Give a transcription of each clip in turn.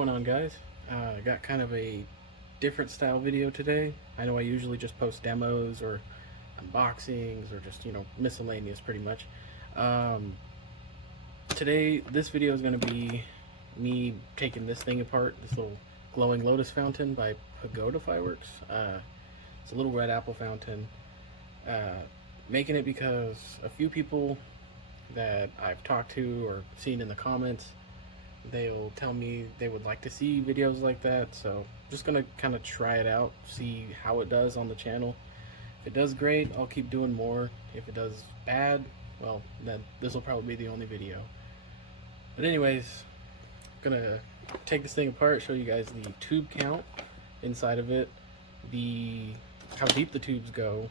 going on, guys? I got kind of a different style video today. I know I usually just post demos or unboxings or just, miscellaneous pretty much. Um, Today, this video is going to be me taking this thing apart, this little Glowing Lotus fountain by Pagoda Fireworks. It's a little red apple fountain. Making it because a few people that I've talked to or seen in the comments, they'll tell me they would like to see videos like that. So I'm just gonna kind of try it out, see how it does on the channel. If it does great, I'll keep doing more. If it does bad, well, then this will probably be the only video. But anyways, I'm gonna take this thing apart, show you guys the tube count inside of it, how deep the tubes go,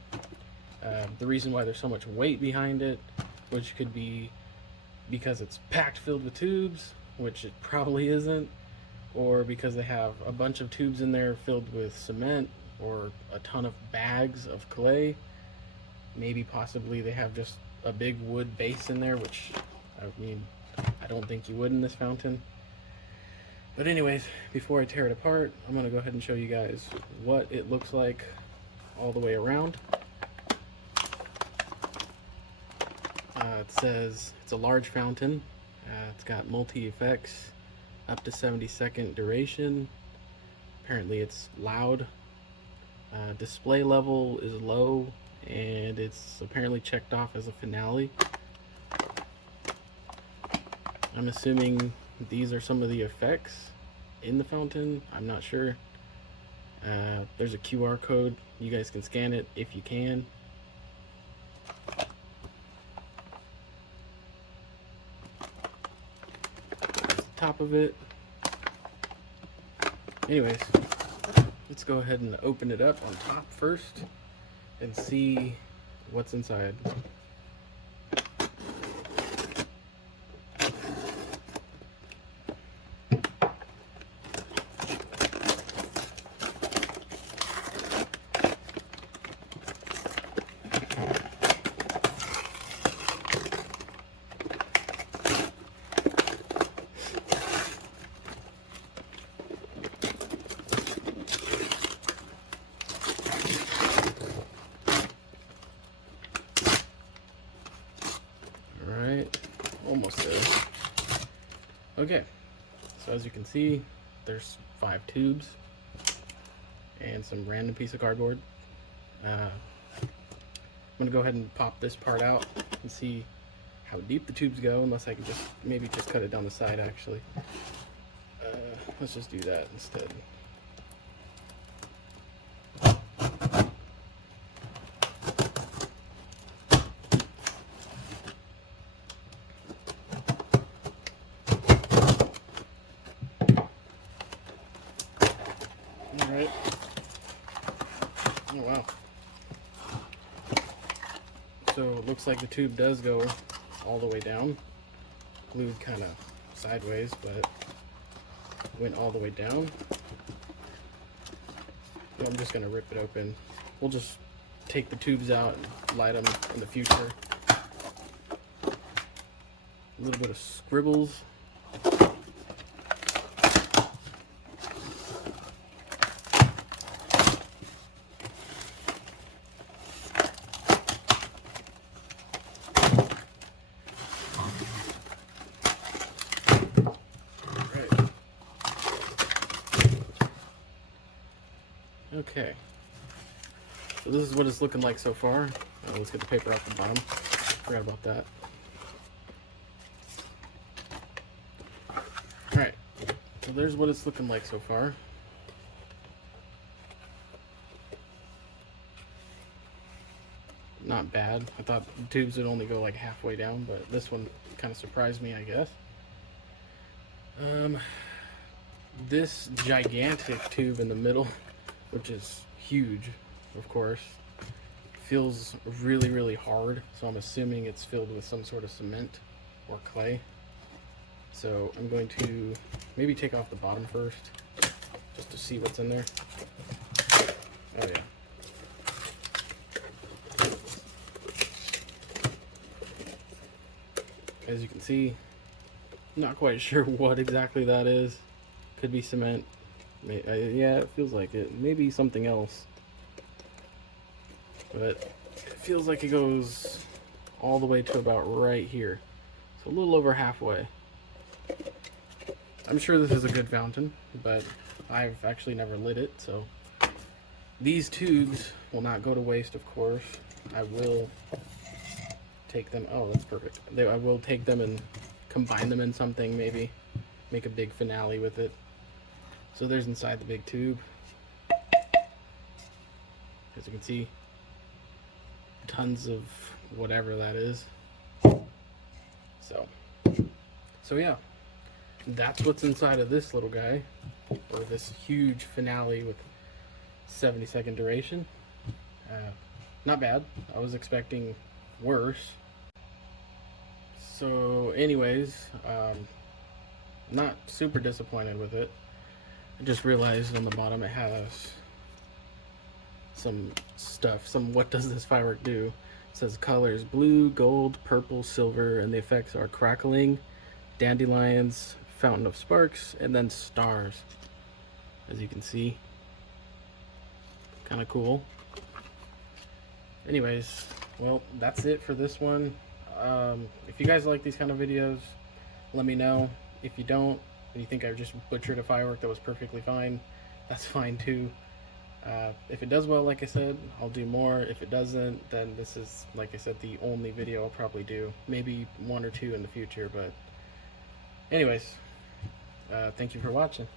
the reason why there's so much weight behind it, which could be because it's packed filled with tubes, which it probably isn't, or because they have a bunch of tubes in there filled with cement or a ton of bags of clay. Maybe possibly they have just a big wood base in there, which I don't think you would in this fountain. But anyways, before I tear it apart, I'm gonna go ahead and show you guys what it looks like all the way around. It says it's a large fountain. It's got multi-effects, up to 70-second duration. Apparently it's loud. Display level is low, and it's apparently checked off as a finale. I'm assuming these are some of the effects in the fountain. I'm not sure. There's a QR code. You guys can scan it if you can. Top of it. Anyways, let's go ahead and open it up on top first and see what's inside. Almost there. Okay, so as you can see, there's 5 tubes and some random piece of cardboard. I'm gonna go ahead and pop this part out and see how deep the tubes go, unless I can maybe just cut it down the side actually. Let's just do that instead. Alright. Oh wow. So it looks like the tube does go all the way down. Glued kind of sideways, but went all the way down. So I'm just going to rip it open. We'll just take the tubes out and light them in the future. A little bit of scribbles. Okay, so this is what it's looking like so far. Let's get the paper off the bottom. Forgot about that. Alright, so there's what it's looking like so far. Not bad. I thought the tubes would only go like halfway down, but this one kind of surprised me, I guess. This gigantic tube in the middle, which is huge, of course, feels really, really hard. So I'm assuming it's filled with some sort of cement or clay. So I'm going to maybe take off the bottom first, just to see what's in there. Oh yeah. As you can see, not quite sure what exactly that is. Could be cement. Yeah, it feels like it. Maybe something else. But it feels like it goes all the way to about right here. So a little over halfway. I'm sure this is a good fountain, but I've actually never lit it, so these tubes will not go to waste, of course. I will take them. Oh, that's perfect. I will take them and combine them in something, maybe make a big finale with it. So there's inside the big tube. As you can see, tons of whatever that is. So yeah, that's what's inside of this little guy, or this huge finale with 70-second duration. Not bad. I was expecting worse. So anyways, not super disappointed with it. I just realized on the bottom it has some stuff, what does this firework do? It says colors: blue, gold, purple, silver, and the effects are crackling, dandelions, fountain of sparks, and then stars. As you can see, kind of cool. Anyways, well, that's it for this one. If you guys like these kind of videos, let me know. If you don't, and you think I just butchered a firework that was perfectly fine, that's fine too. If it does well, like I said, I'll do more. If it doesn't, then this is, like I said, the only video I'll probably do. Maybe one or two in the future, but anyways, thank you for watching.